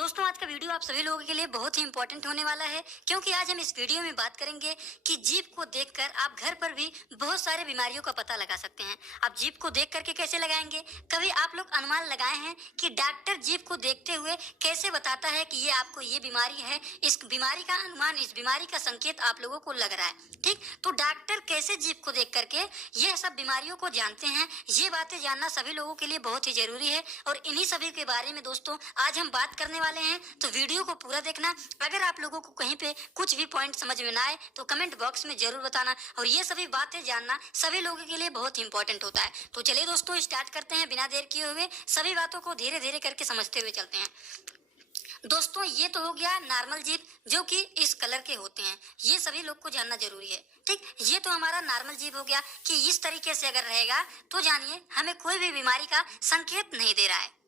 दोस्तों आज का वीडियो आप सभी लोगों के लिए बहुत ही इंपॉर्टेंट होने वाला है क्योंकि आज हम इस वीडियो में बात करेंगे कि जीभ को देखकर आप घर पर भी बहुत सारे बीमारियों का पता लगा सकते हैं। आप जीभ को देख करके कैसे लगाएंगे? कभी आप लोग अनुमान लगाए हैं कि डॉक्टर जीभ को देखते हुए कैसे बताता है कि ये आपको ये बीमारी है, इस बीमारी का अनुमान, इस बीमारी का संकेत आप लोगों को लग रहा है। ठीक, तो डॉक्टर कैसे जीभ को देख करके ये सब बीमारियों को जानते हैं, ये बातें जानना सभी लोगों के लिए बहुत ही जरूरी है। और इन्हीं सभी के बारे में दोस्तों आज हम बात करने वाले हैं, तो वीडियो को पूरा देखना। अगर आप लोगों को कहीं पे कुछ भी पॉइंट समझ में ना आए तो कमेंट बॉक्स में जरूर बताना। और ये सभी बातें जानना सभी लोगों के लिए बहुत ही इंपॉर्टेंट होता है। तो चलिए दोस्तों स्टार्ट करते हैं, बिना देर किए हुए सभी बातों को धीरे धीरे करके समझते हुए चलते हैं। दोस्तों ये तो हो गया नॉर्मल जीभ जो कि इस कलर के होते हैं, ये सभी लोग को जानना जरूरी है। ठीक, ये तो हमारा नॉर्मल जीभ हो गया कि इस तरीके से अगर रहेगा तो जानिए हमें कोई भी बीमारी का संकेत नहीं दे रहा है।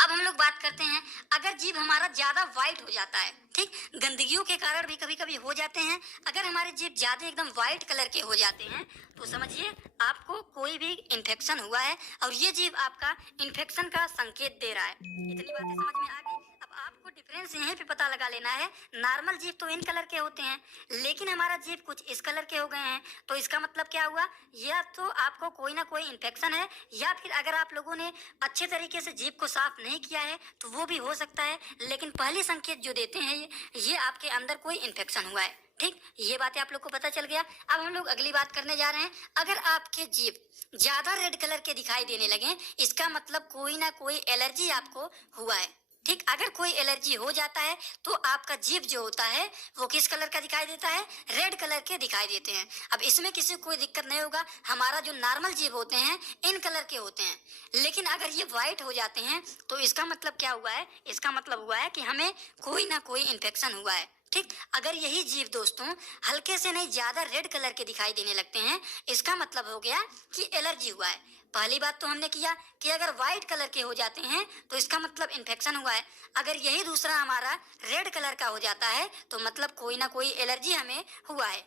अब हम लोग बात करते हैं, अगर जीभ हमारा ज्यादा व्हाइट हो जाता है, ठीक, गंदगियों के कारण भी कभी कभी हो जाते हैं। अगर हमारे जीभ ज्यादा एकदम व्हाइट कलर के हो जाते हैं तो समझिए आपको कोई भी इन्फेक्शन हुआ है और ये जीभ आपका इन्फेक्शन का संकेत दे रहा है। इतनी बातें समझ में आ गई। अब आपको डिफरेंस यहीं पे पता लगा लेना है। नॉर्मल जीभ तो इन कलर के होते हैं लेकिन हमारा जीभ कुछ इस कलर के हो गए हैं, तो इसका मतलब क्या हुआ? या तो आपको कोई ना कोई इन्फेक्शन है, या फिर अगर आप लोगों ने अच्छे तरीके से जीभ को साफ नहीं किया है तो वो भी हो सकता है। लेकिन पहले संकेत जो देते हैं ये आपके अंदर कोई इन्फेक्शन हुआ है। ठीक, ये बातें आप लोग को पता चल गया। अब हम लोग अगली बात करने जा रहे हैं। अगर आपके जीभ ज्यादा रेड कलर के दिखाई देने लगे, इसका मतलब कोई ना कोई एलर्जी आपको हुआ है। ठीक, अगर कोई एलर्जी हो जाता है तो आपका जीभ जो होता है वो किस कलर का दिखाई देता है? रेड कलर के दिखाई देते हैं। अब इसमें किसी को कोई दिक्कत नहीं होगा, हमारा जो नॉर्मल जीभ होते हैं इन कलर के होते हैं। लेकिन अगर ये व्हाइट हो जाते हैं तो इसका मतलब क्या हुआ है? इसका मतलब हुआ है कि हमें कोई ना कोई इन्फेक्शन हुआ है। ठीक, अगर यही जीभ दोस्तों हल्के से नहीं ज्यादा रेड कलर के दिखाई देने लगते हैं, इसका मतलब हो गया कि एलर्जी हुआ है। पहली बात तो हमने किया कि अगर व्हाइट कलर के हो जाते हैं तो इसका मतलब इन्फेक्शन हुआ है। अगर यही दूसरा हमारा रेड कलर का हो जाता है तो मतलब कोई ना कोई एलर्जी हमें हुआ है।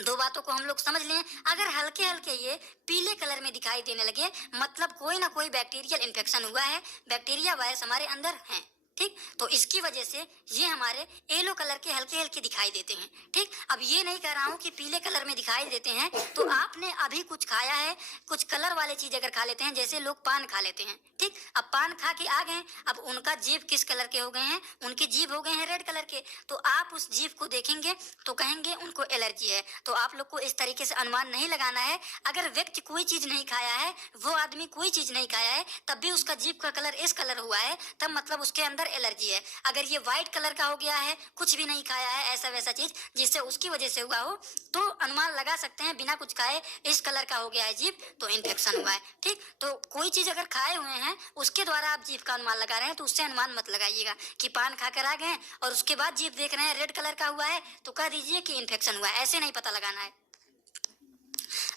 दो बातों को हम लोग समझ लें। अगर हल्के हल्के ये पीले कलर में दिखाई देने लगे मतलब कोई ना कोई बैक्टीरियल इन्फेक्शन हुआ है, बैक्टीरिया वायरस हमारे अंदर हैं। ठीक, तो इसकी वजह से ये हमारे येलो कलर के हल्के हल्के दिखाई देते हैं। ठीक, अब ये नहीं कह रहा हूँ कि पीले कलर में दिखाई देते हैं तो आपने अभी कुछ खाया है, कुछ कलर वाले चीज अगर खा लेते हैं, जैसे लोग पान खा लेते हैं। ठीक, अब पान खा के आ गए, अब उनका जीभ किस कलर के हो गए हैं? उनकी जीभ हो गए हैं रेड कलर के। तो आप उस जीभ को देखेंगे तो कहेंगे उनको एलर्जी है। तो आप लोग को इस तरीके से अनुमान नहीं लगाना है। अगर व्यक्ति कोई चीज नहीं खाया है, वो आदमी कोई चीज नहीं खाया है, तब भी उसका जीभ का कलर इस कलर हुआ है, तब मतलब उसके अंदर एलर्जी है। अगर ये व्हाइट कलर का हो गया है, कुछ भी नहीं खाया है, ऐसा वैसा चीज जिससे उसकी वजह से हुआ हो, तो अनुमान लगा सकते हैं बिना कुछ खाए इस कलर का हो गया है जीभ तो इन्फेक्शन हुआ है। ठीक, तो कोई चीज अगर खाए हुए हैं उसके द्वारा आप जीभ का अनुमान लगा रहे हैं तो उससे अनुमान मत लगाइएगा कि पान खाकर आ गए और उसके बाद जीभ देख रहे हैं रेड कलर का हुआ है तो कह दीजिए कि इन्फेक्शन हुआ है। ऐसे नहीं पता लगाना है।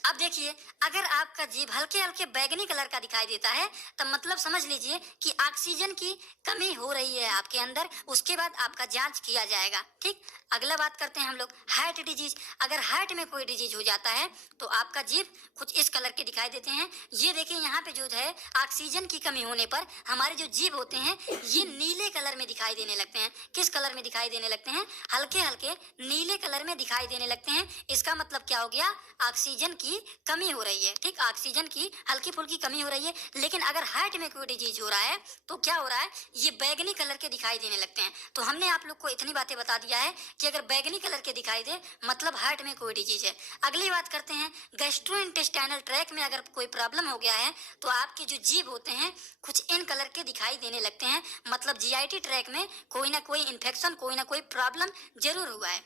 अब देखिए, अगर आपका जीभ हल्के हल्के बैगनी कलर का दिखाई देता है तब मतलब समझ लीजिए कि ऑक्सीजन की कमी हो रही है आपके अंदर। उसके बाद आपका जांच किया जाएगा। ठीक, अगला बात करते हैं हम लोग हार्ट डिजीज। अगर हार्ट में कोई डिजीज हो जाता है तो आपका जीभ कुछ इस कलर के दिखाई देते हैं। ये देखिए यहाँ पे जो है ऑक्सीजन की कमी होने पर हमारे जो जीभ होते हैं ये नीले कलर में दिखाई देने लगते हैं। किस कलर में दिखाई देने लगते हैं? हल्के हल्के नीले कलर में दिखाई देने लगते हैं। इसका मतलब क्या हो गया? ऑक्सीजन की कमी हो रही है। ठीक, ऑक्सीजन की हल्की फुल्की कमी हो रही है। लेकिन अगर हार्ट में कोई डिजीज हो रहा है तो क्या हो रहा है? ये बैगनी कलर के दिखाई देने लगते हैं। तो हमने आप लोग को इतनी बातें बता दिया है कि अगर बैगनी कलर के दिखाई दे मतलब हार्ट में कोई डिजीज है। अगली बात करते हैं, गैस्ट्रोइंटेस्टाइनल ट्रैक में अगर कोई प्रॉब्लम हो गया है तो आपके जो जीभ होते हैं कुछ इन कलर के दिखाई देने लगते हैं। मतलब जीआईटी ट्रैक में कोई ना कोई इन्फेक्शन, कोई ना कोई प्रॉब्लम जरूर हुआ है।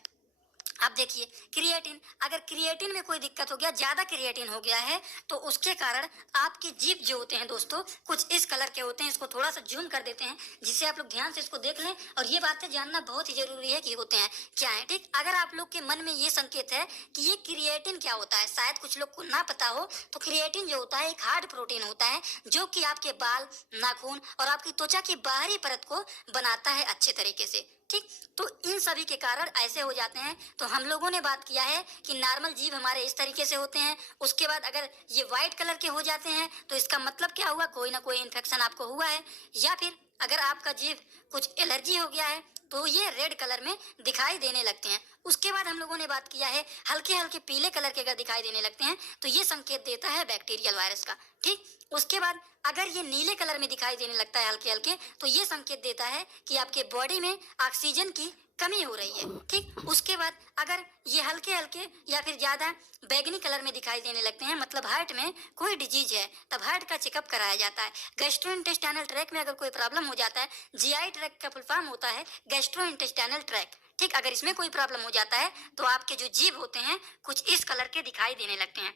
अब देखिए क्रिएटिन, अगर क्रिएटिन में कोई दिक्कत हो गया, ज्यादा क्रिएटिन हो गया है तो उसके कारण आपके जीभ जो होते हैं दोस्तों कुछ इस कलर के होते हैं। इसको थोड़ा सा जूम कर देते हैं जिससे आप लोग ध्यान से इसको देख लें और ये बातें जानना बहुत ही जरूरी है कि होते हैं क्या है। ठीक, अगर आप लोग के मन में ये संकेत है कि ये क्रिएटिन क्या होता है, शायद कुछ लोग को ना पता हो, तो क्रिएटिन जो होता है एक हार्ड प्रोटीन होता है जो कि आपके बाल, नाखून और आपकी त्वचा की बाहरी परत को बनाता है अच्छे तरीके से। ठीक, तो इन सभी के कारण ऐसे हो जाते हैं। तो हम लोगों ने बात किया है कि नॉर्मल जीभ हमारे इस तरीके से होते हैं। उसके बाद अगर ये व्हाइट कलर के हो जाते हैं तो इसका मतलब क्या हुआ? कोई ना कोई इन्फेक्शन आपको हुआ है। या फिर अगर आपका जीभ कुछ एलर्जी हो गया है तो ये रेड कलर में दिखाई देने लगते हैं। उसके बाद हम लोगों ने बात किया है हल्के हल्के पीले कलर के अगर दिखाई देने लगते हैं तो ये संकेत देता है बैक्टीरियल वायरस का। ठीक, उसके बाद अगर ये नीले कलर में दिखाई देने लगता है हल्के हल्के तो ये संकेत देता है कि आपके बॉडी में ऑक्सीजन की कमी हो रही है। ठीक, उसके बाद अगर ये हल्के हल्के या फिर ज्यादा बैगनी कलर में दिखाई देने लगते हैं मतलब हार्ट में कोई डिजीज है, तब हार्ट का चेकअप कराया जाता है। गैस्ट्रोइंटेस्टाइनल ट्रैक में अगर कोई प्रॉब्लम हो जाता है, जीआई ट्रैक का फुल फॉर्म होता है गैस्ट्रोइंटेस्टाइनल ट्रैक। ठीक, अगर इसमें कोई प्रॉब्लम हो जाता है तो आपके जो जीभ होते हैं कुछ इस कलर के दिखाई देने लगते हैं।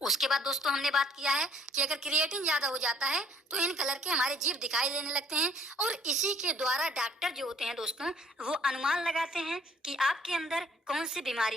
उसके बाद दोस्तों हमने बात किया है कि अगर क्रिएटिन ज्यादा हो जाता है तो इन कलर के हमारे जीभ दिखाई देने लगते हैं और इसी के द्वारा डॉक्टर जो होते हैं दोस्तों वो अनुमान लगाते हैं कि आपके अंदर कौन सी बीमारी